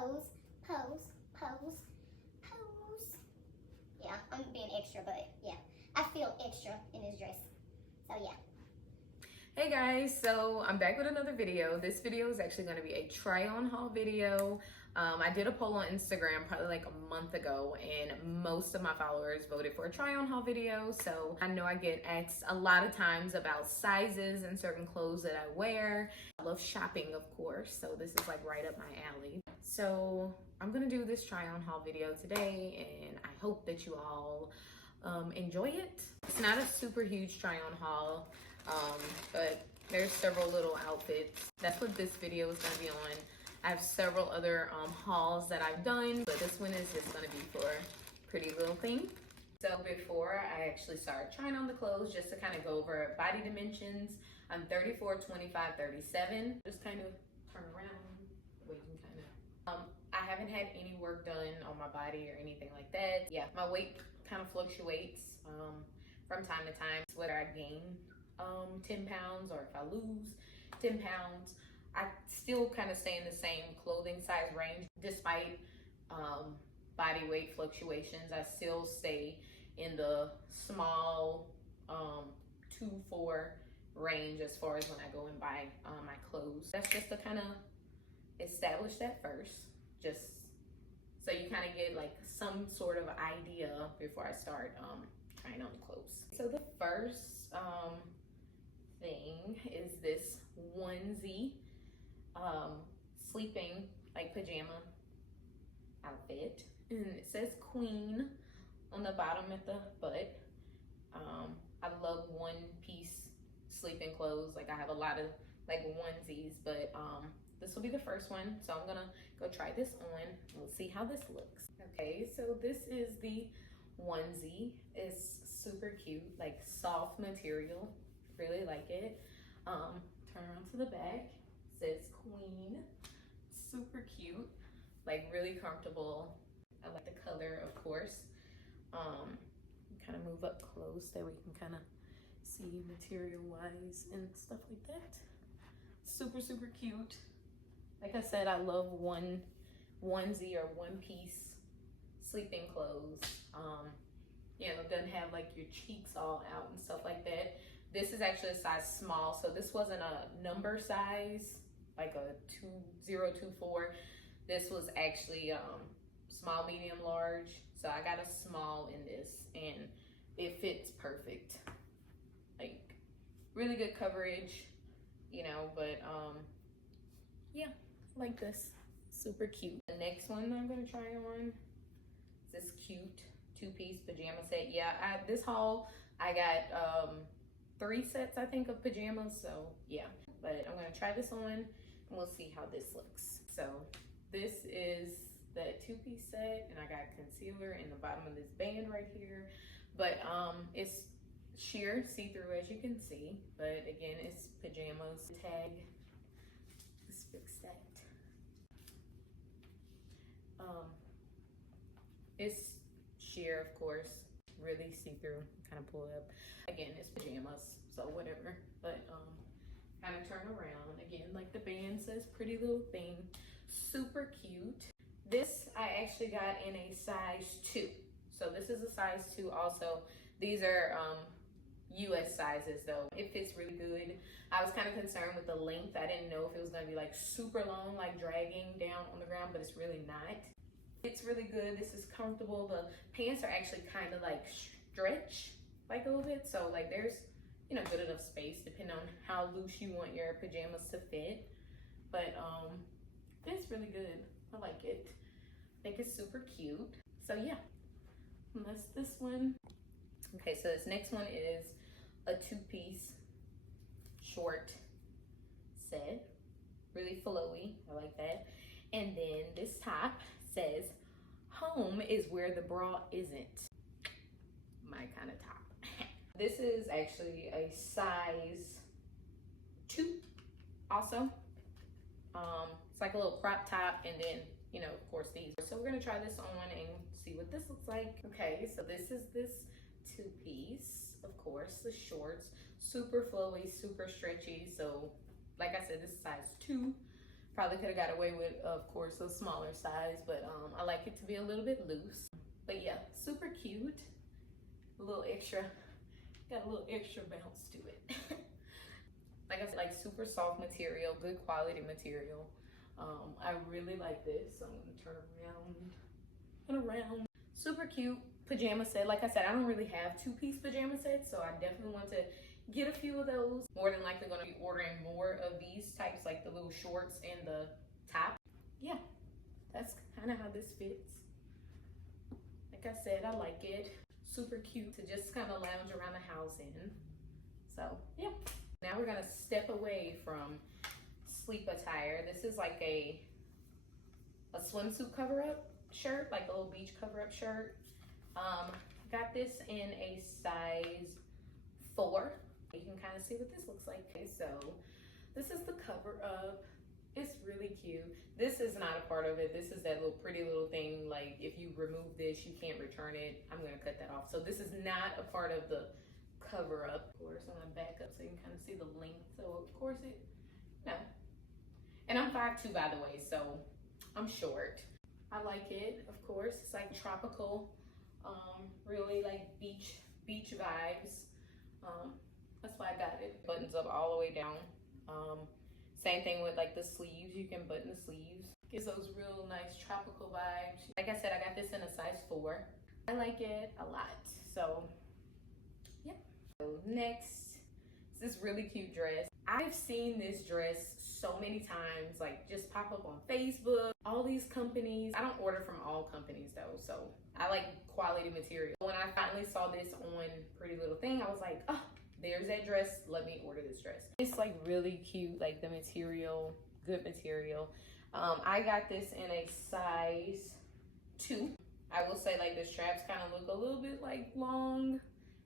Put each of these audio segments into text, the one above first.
pose, pose, pose, pose. Yeah, I'm being extra, but yeah, I feel extra in this dress. So yeah. Hey guys, so I'm back with another video. This video is actually going to be a try on haul video. I did a poll on Instagram probably like a month ago, and most of my followers voted for a try on haul video. So I know I get asked a lot of times about sizes and certain clothes that I wear. I love shopping, of course, so this is like right up my alley. So I'm gonna do this try on haul video today, and I hope that you all enjoy it. It's not a super huge try on haul, but there's several little outfits. That's what this video is gonna be on. I have several other hauls that I've done, but this one is just gonna be for Pretty Little Thing. So before I actually start trying on the clothes, just to kind of go over body dimensions, I'm 34, 25, 37. Just kind of turn around, wait and kind of, I haven't had any work done on my body or anything like that. Yeah, my weight kind of fluctuates from time to time, whether I gain 10 pounds or if I lose 10 pounds. I still kind of stay in the same clothing size range despite body weight fluctuations. I still stay in the small 2-4 range as far as when I go and buy my clothes. That's just to kind of establish that first, just so you kind of get like some sort of idea before I start trying on clothes. So the first thing is this onesie sleeping like pajama outfit, and it says queen on the bottom at the butt. I love one piece sleeping clothes. Like I have a lot of like onesies, but this will be the first one, so I'm gonna go try this on. We'll see how this looks. Okay, so this is the onesie. It's super cute, like soft material. Really like it. Turn around to the back. It says queen. Super cute, like really comfortable. I like the color, of course. Kind of move up close there we can kind of see material wise and stuff like that. Super, super cute. Like I said, I love one onesie or one piece sleeping clothes. You know, it doesn't have like your cheeks all out and stuff like that. This is actually a size small, so this wasn't a number size, like a 2024. This was actually small, medium, large. So I got a small in this, and it fits perfect. Like really good coverage, you know, but yeah, I like this. Super cute. The next one that I'm gonna try on is this cute 2-piece pajama set. Yeah, this haul I got 3 sets I think of pajamas, so yeah. But I'm gonna try this on and we'll see how this looks. So this is the 2-piece set, and I got concealer in the bottom of this band right here, but it's sheer see-through as you can see, but again it's pajamas. Tag, let's fix that. It's sheer, of course, really see-through, kind of pull it up. Again, it's pajamas, so whatever, but kind of turn around. Again, like the band says, Pretty Little Thing. Super cute. This I actually got in a size 2. So this is a size 2 also. These are US sizes though. It fits really good. I was kind of concerned with the length. I didn't know if it was gonna be like super long, like dragging down on the ground, but it's really not. It's really good. This is comfortable. The pants are actually kind of like stretch like a little bit. So like there's, you know, good enough space depending on how loose you want your pajamas to fit. But it's really good. I like it. I think it's super cute. So yeah, and that's this one. Okay, so this next one is a 2-piece short set. Really flowy, I like that. And then this top says, home is where the bra isn't. My kind of top. This is actually a size 2 also. It's like a little crop top, and then, you know, of course these. So we're gonna try this on and see what this looks like. Okay, so this is this 2-piece, of course, the shorts, super flowy, super stretchy. So like I said, this is size 2. Probably could have got away with, of course, a smaller size, but I like it to be a little bit loose. But yeah, super cute. A little extra, got a little extra bounce to it. Like I said, like super soft material, good quality material. I really like this. So I'm gonna turn around. Super cute pajama set. Like I said, I don't really have two-piece pajama sets, so I definitely want to get a few of those. More than likely gonna be ordering more of these types, like the little shorts and the top. Yeah, that's kind of how this fits. Like I said, I like it. Super cute to just kind of lounge around the house in. So yeah. Now we're gonna step away from sleep attire. This is like a swimsuit cover-up shirt, like a little beach cover-up shirt. Got this in a size 4. You can kind of see what this looks like. Okay, so this is the cover-up. It's really cute. This is not a part of it. This is that little pretty little thing. Like if you remove this, you can't return it. I'm gonna cut that off. So this is not a part of the cover up. Of course, I'm gonna back up so you can kind of see the length. So of course no. And I'm 5'2", by the way, so I'm short. I like it, of course. It's like tropical, really like beach vibes. That's why I got it. Buttons up all the way down. Same thing with like the sleeves. You can button the sleeves. Gives those real nice tropical vibes. Like I said, I got this in a size 4. I like it a lot. So yeah. So next, this really cute dress. I've seen this dress so many times, like just pop up on Facebook, all these companies. I don't order from all companies though, so I like quality material. When I finally saw this on Pretty Little Thing, I was like, oh, there's that dress, let me order this dress. It's like really cute, like the material, good material. I got this in a size 2. I will say like the straps kind of look a little bit like long.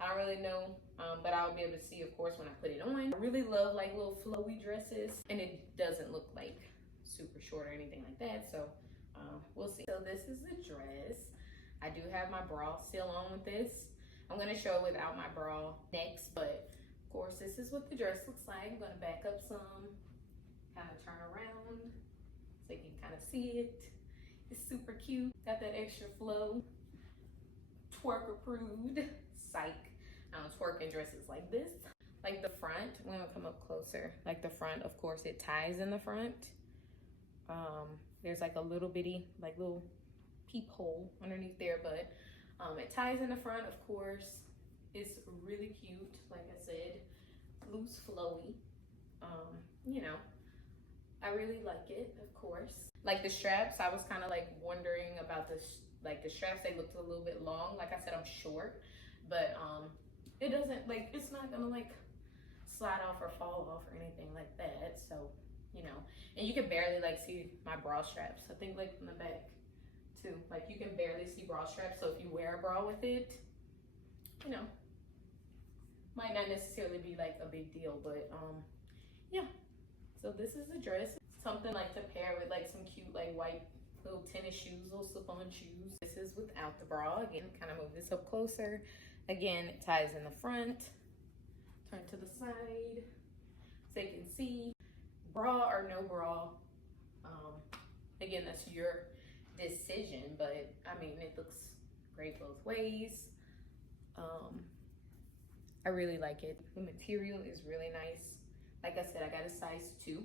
I don't really know, but I'll be able to see, of course, when I put it on. I really love like little flowy dresses, and it doesn't look like super short or anything like that, so we'll see. So this is the dress. I do have my bra still on with this. I'm gonna show it without my bra next, but of course, this is what the dress looks like. I'm gonna back up some, kind of turn around so you can kind of see it. It's super cute, got that extra flow. Twerk approved, psych. I don't twerk in dresses like this. Like the front, we're gonna come up closer. Like the front, of course, it ties in the front. There's like a little bitty, like little peephole underneath there, but it ties in the front, of course. It's really cute, like I said, loose, flowy. You know, I really like it, of course. Like the straps, I was kind of like wondering about this. Like the straps, they looked a little bit long. Like I said, I'm short, but it doesn't, like, it's not gonna like slide off or fall off or anything like that. So, you know, and you can barely like see my bra straps. I think like from the back too, like you can barely see bra straps. So if you wear a bra with it, you know, might not necessarily be like a big deal, but yeah. So this is the dress. Something like to pair with like some cute like white little tennis shoes, little slip-on shoes. This is without the bra. Again, kind of move this up closer. Again, it ties in the front. Turn to the side so you can see. Bra or no bra. Again, that's your decision, but I mean, it looks great both ways. I really like it. The material is really nice. Like I said, I got a size 2.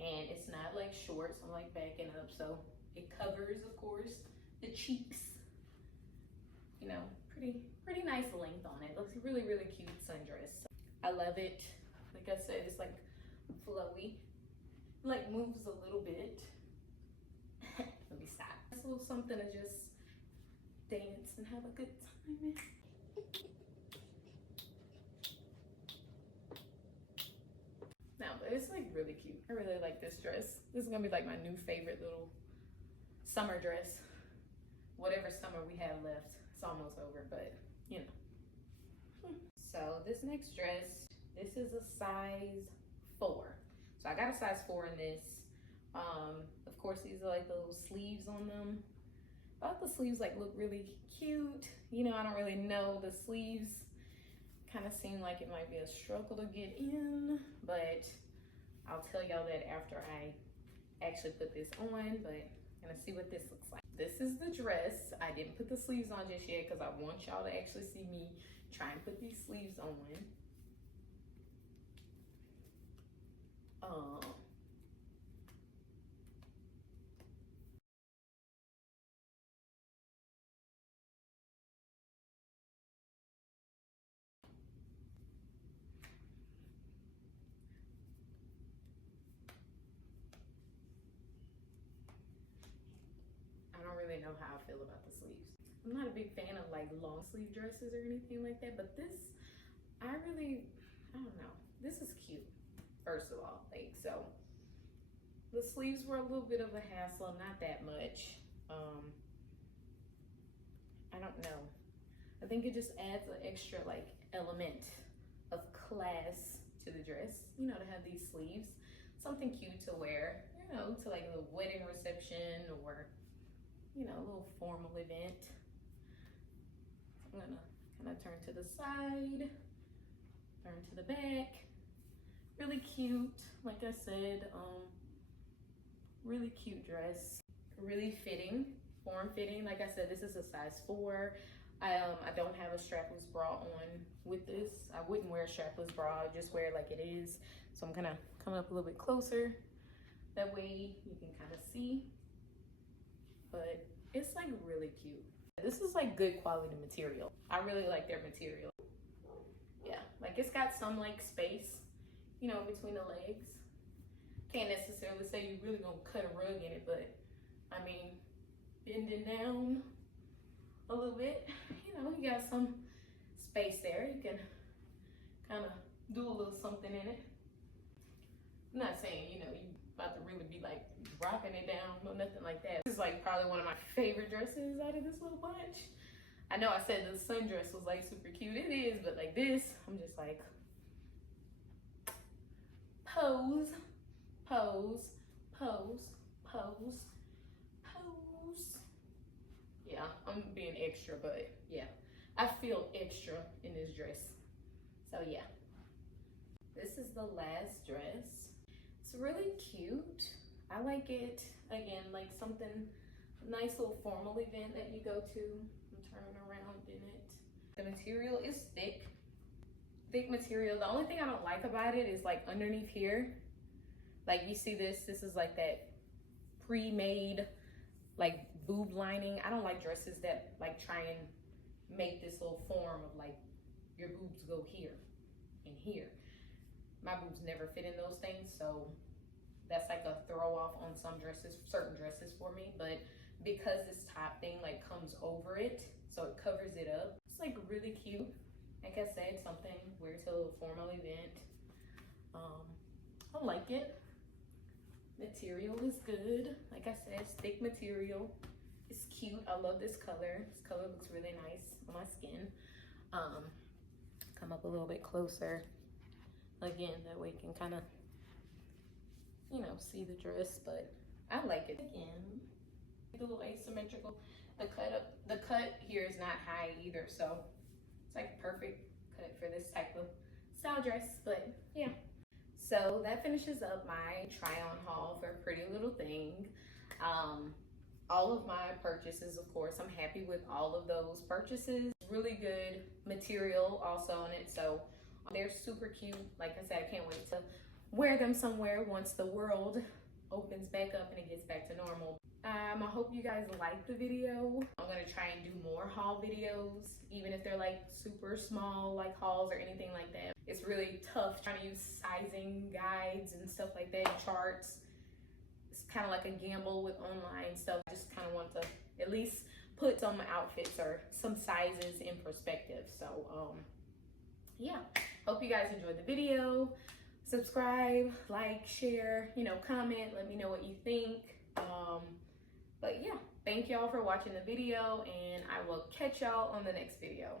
And it's not like short, so I'm like backing up, so it covers, of course, the cheeks. You know, pretty nice length on it. Looks really, really cute sundress. I love it. Like I said, it's like flowy. Like moves a little bit. Let me stop. It's a little something to just dance and have a good time in. No, but it's like really cute. I really like this dress. This is gonna be like my new favorite little summer dress. Whatever summer we have left. It's almost over, but you know. So this next dress, this is a size 4. So I got a size 4 in this. Of course, these are like the little sleeves on them. I thought the sleeves like look really cute. You know, I don't really know the sleeves. Kind of seem like it might be a struggle to get in, but I'll tell y'all that after I actually put this on, but I'm gonna see what this looks like. This is the dress. I didn't put the sleeves on just yet because I want y'all to actually see me try and put these sleeves on. I don't really know how I feel about the sleeves. I'm not a big fan of like long sleeve dresses or anything like that, but this, I don't know. This is cute, first of all. Like, so the sleeves were a little bit of a hassle, not that much. I don't know. I think it just adds an extra like element of class to the dress, you know, to have these sleeves. Something cute to wear, you know, to like a wedding reception or, you know, a little formal event. I'm gonna kind of turn to the side, turn to the back. Really cute, like I said, really cute dress. Really fitting, form fitting. Like I said, this is a size 4. I don't have a strapless bra on with this. I wouldn't wear a strapless bra, I just wear it like it is. So I'm gonna come up a little bit closer. That way you can kind of see. But it's like really cute. This is like good quality material. I really like their material. Yeah, like it's got some like space, you know, between the legs. Can't necessarily say you really gonna cut a rug in it, but I mean, bending down a little bit, you know, you got some space there. You can kind of do a little something in it. I'm not saying, you know, you about to really be like dropping it down or nothing like that. This is like probably one of my favorite dresses out of this little bunch. I know I said the sundress was like super cute. It is, but like this, I'm just like, pose, pose, pose, pose, pose. Yeah, I'm being extra, but yeah, I feel extra in this dress. So yeah, this is the last dress. It's really cute. I like it, again, like something, nice little formal event that you go to. I'm turning around in it. The material is thick material. The only thing I don't like about it is like underneath here, like you see this is like that pre-made like boob lining. I don't like dresses that like try and make this little form of like your boobs go here and here. My boobs never fit in those things, so that's like a throw off on some dresses, certain dresses for me. But because this top thing like comes over it, so it covers it up, it's like really cute. Like I said, something wear to a formal event. I like it. Material is good. Like I said, it's thick material. It's cute. I love this color. This color looks really nice on my skin. Come up a little bit closer. Again, that way you can kind of, you know, see the dress, but I like it. Again, a little asymmetrical. The cut here is not high either, so it's like a perfect cut for this type of style dress. But yeah, so that finishes up my try on haul for Pretty Little Thing. All of my purchases, of course, I'm happy with all of those purchases. Really good material also in it, so they're super cute. Like I said, I can't wait to wear them somewhere once the world opens back up and it gets back to normal. I hope you guys liked the video. I'm gonna try and do more haul videos, even if they're like super small, like hauls or anything like that. It's really tough trying to use sizing guides and stuff like that, charts. It's kind of like a gamble with online stuff. I just kind of want to at least put some outfits or some sizes in perspective. So yeah, hope you guys enjoyed the video. Subscribe, like, share, you know, comment, let me know what you think. But yeah, thank y'all for watching the video, and I will catch y'all on the next video.